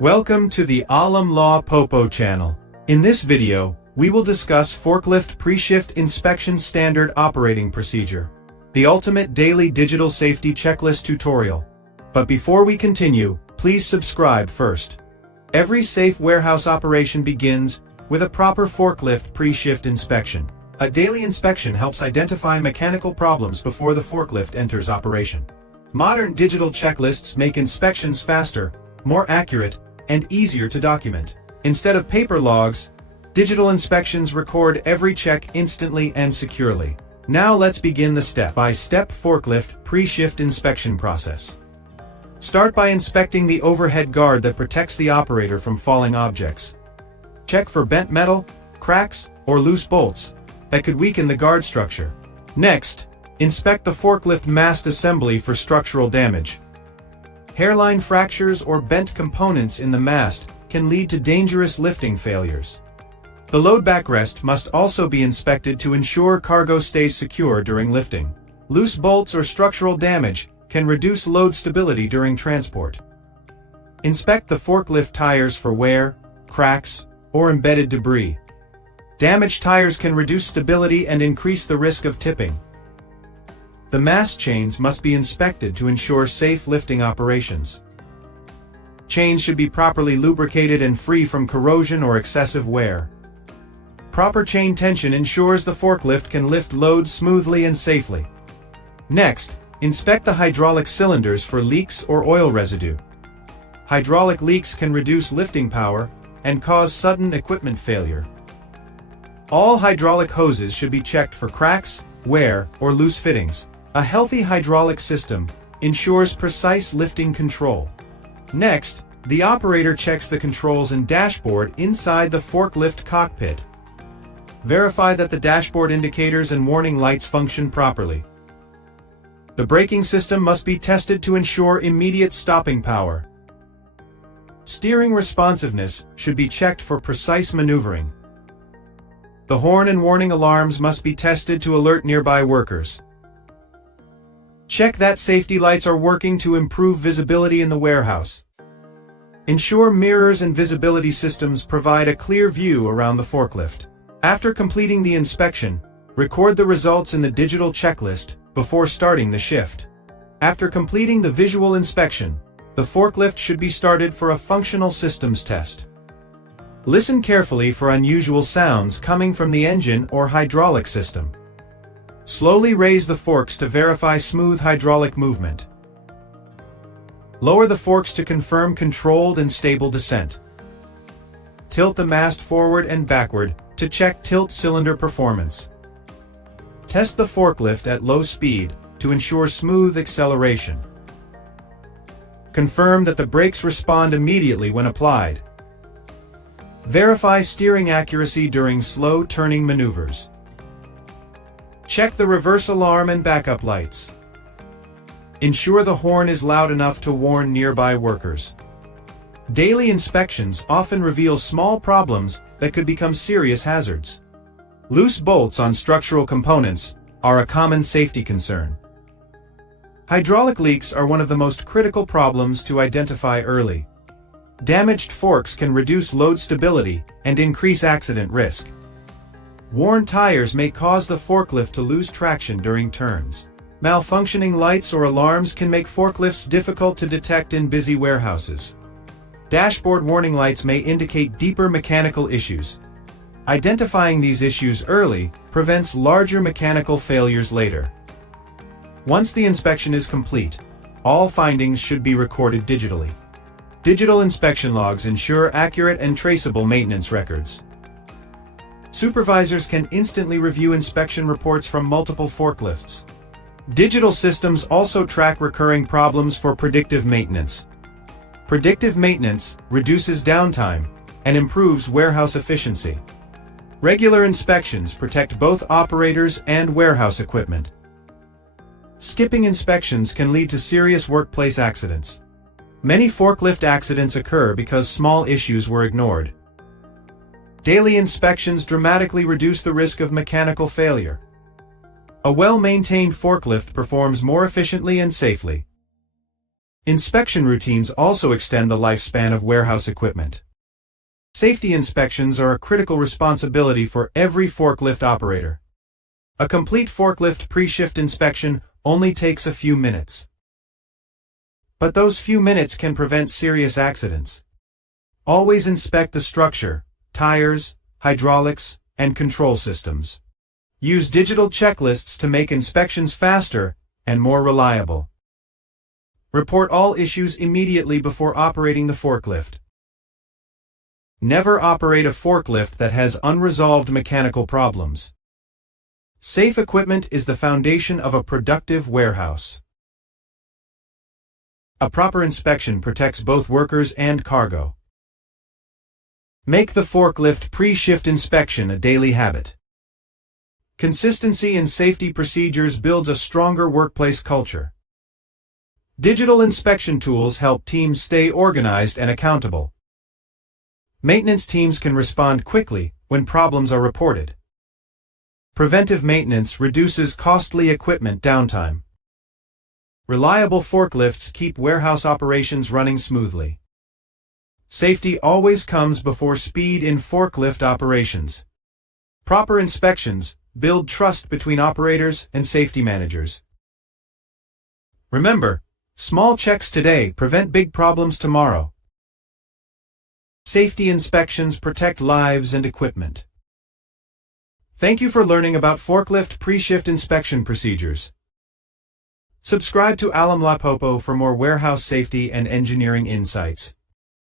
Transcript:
Welcome to the Alam Law Popo channel. In this video, we will discuss Forklift Pre-Shift Inspection Standard Operating Procedure, the ultimate daily digital safety checklist tutorial. But before we continue, please subscribe first. Every safe warehouse operation begins with a proper forklift pre-shift inspection. A daily inspection helps identify mechanical problems before the forklift enters operation. Modern digital checklists make inspections faster, more accurate, and easier to document. Instead of paper logs, digital inspections record every check instantly and securely. Now let's begin the step-by-step forklift pre-shift inspection process. Start by inspecting the overhead guard that protects the operator from falling objects. Check for bent metal, cracks, or loose bolts that could weaken the guard structure. Next, inspect the forklift mast assembly for structural damage. Hairline fractures or bent components in the mast can lead to dangerous lifting failures. The load backrest must also be inspected to ensure cargo stays secure during lifting. Loose bolts or structural damage can reduce load stability during transport. Inspect the forklift tires for wear, cracks, or embedded debris. Damaged tires can reduce stability and increase the risk of tipping. The mast chains must be inspected to ensure safe lifting operations. Chains should be properly lubricated and free from corrosion or excessive wear. Proper chain tension ensures the forklift can lift loads smoothly and safely. Next, inspect the hydraulic cylinders for leaks or oil residue. Hydraulic leaks can reduce lifting power and cause sudden equipment failure. All hydraulic hoses should be checked for cracks, wear, or loose fittings. A healthy hydraulic system ensures precise lifting control. Next, the operator checks the controls and dashboard inside the forklift cockpit. Verify that the dashboard indicators and warning lights function properly. The braking system must be tested to ensure immediate stopping power. Steering responsiveness should be checked for precise maneuvering. The horn and warning alarms must be tested to alert nearby workers. Check that safety lights are working to improve visibility in the warehouse. Ensure mirrors and visibility systems provide a clear view around the forklift. After completing the inspection, record the results in the digital checklist before starting the shift. After completing the visual inspection, the forklift should be started for a functional systems test. Listen carefully for unusual sounds coming from the engine or hydraulic system. Slowly raise the forks to verify smooth hydraulic movement. Lower the forks to confirm controlled and stable descent. Tilt the mast forward and backward to check tilt cylinder performance. Test the forklift at low speed to ensure smooth acceleration. Confirm that the brakes respond immediately when applied. Verify steering accuracy during slow turning maneuvers. Check the reverse alarm and backup lights. Ensure the horn is loud enough to warn nearby workers. Daily inspections often reveal small problems that could become serious hazards. Loose bolts on structural components are a common safety concern. Hydraulic leaks are one of the most critical problems to identify early. Damaged forks can reduce load stability and increase accident risk. Worn tires may cause the forklift to lose traction during turns. Malfunctioning lights or alarms can make forklifts difficult to detect in busy warehouses. Dashboard warning lights may indicate deeper mechanical issues. Identifying these issues early prevents larger mechanical failures later. Once the inspection is complete, all findings should be recorded digitally. Digital inspection logs ensure accurate and traceable maintenance records. Supervisors can instantly review inspection reports from multiple forklifts. Digital systems also track recurring problems for predictive maintenance. Predictive maintenance reduces downtime and improves warehouse efficiency. Regular inspections protect both operators and warehouse equipment. Skipping inspections can lead to serious workplace accidents. Many forklift accidents occur because small issues were ignored. Daily inspections dramatically reduce the risk of mechanical failure. A well-maintained forklift performs more efficiently and safely. Inspection routines also extend the lifespan of warehouse equipment. Safety inspections are a critical responsibility for every forklift operator. A complete forklift pre-shift inspection only takes a few minutes. But those few minutes can prevent serious accidents. Always inspect the structure, tires, hydraulics, and control systems. Use digital checklists to make inspections faster and more reliable. Report all issues immediately before operating the forklift. Never operate a forklift that has unresolved mechanical problems. Safe equipment is the foundation of a productive warehouse. A proper inspection protects both workers and cargo. Make the forklift pre-shift inspection a daily habit. Consistency in safety procedures builds a stronger workplace culture. Digital inspection tools help teams stay organized and accountable. Maintenance teams can respond quickly when problems are reported. Preventive maintenance reduces costly equipment downtime. Reliable forklifts keep warehouse operations running smoothly. Safety always comes before speed in forklift operations. Proper inspections build trust between operators and safety managers. Remember, small checks today prevent big problems tomorrow. Safety inspections protect lives and equipment. Thank you for learning about forklift pre-shift inspection procedures. Subscribe to Alam La Popo for more warehouse safety and engineering insights.